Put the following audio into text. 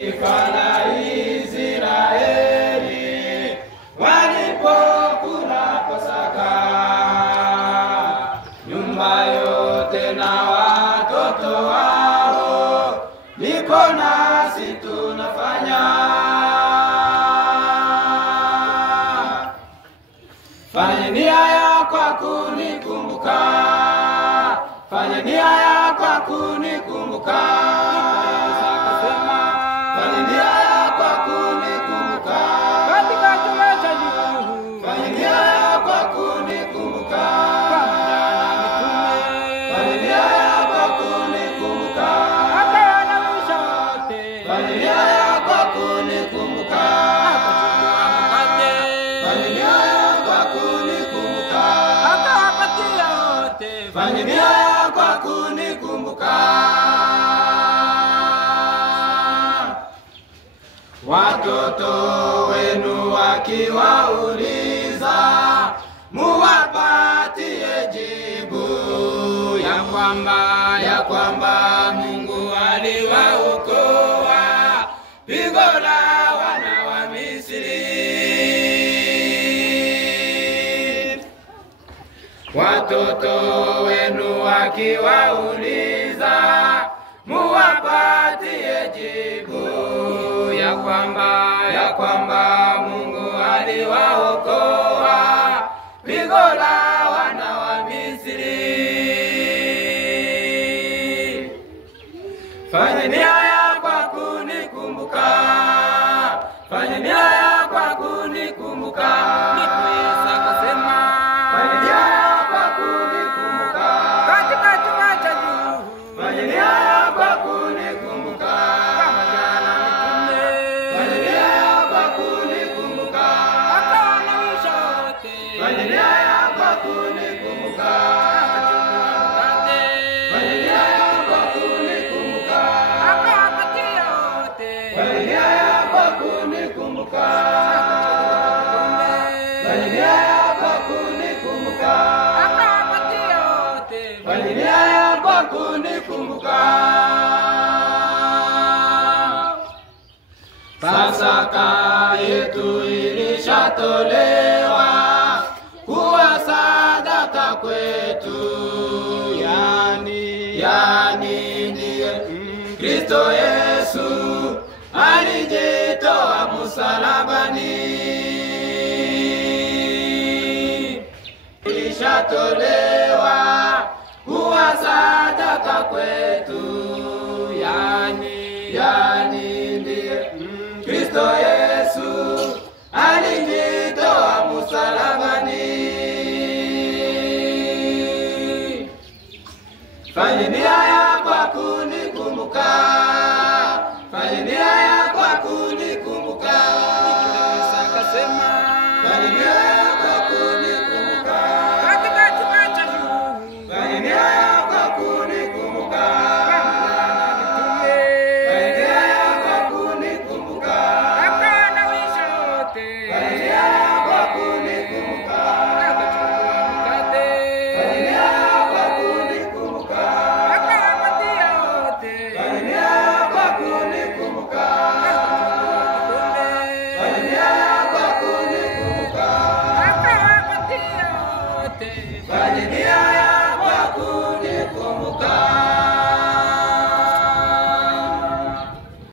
Ifala Israeli walipokula Pasaka, nyumba yote na watoto wao, ndipo nasi tunafanya. Fanya nia ya kwa kunikumbuka, fanya nia ya kwa kunikumbuka. Fanya nia kwa kunikumbuka. Watoto wenu wakiwauliza, muwapatie jibu ya kwamba Mungu aliwaokoa pigo la wana wa Misri. Watoto wenu wakiwauliza, muwapatie jibu ya kwamba Mungu aliwaokoa pigo la wana wa Misri. Fanya nia ya kwa kunikumbuka, fanya nia ya kwa kunikumbuka. Pasaka yetu ilishatolewa kuwa sadaka kwetu, yani ndiye Kristo Yesu alijitoa msalabani. Ilishatolewa kuwa sadaka kwetu, yani ndiye Kristo Yesu